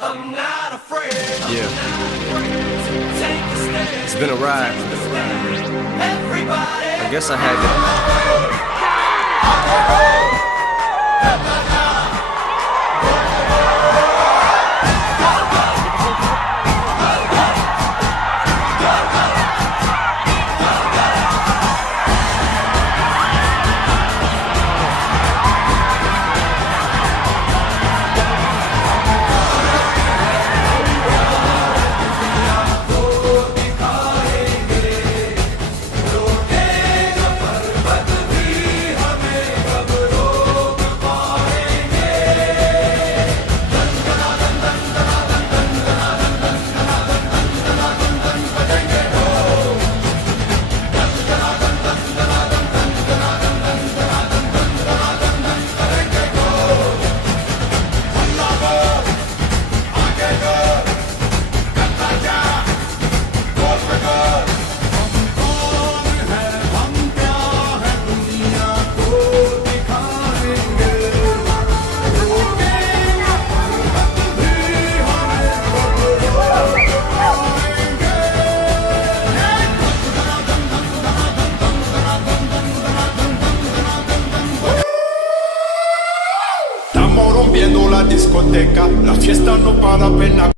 Yeah. It's been a ride. I guess I had to. Estamos rompiendo la discoteca, la fiesta no para apenas.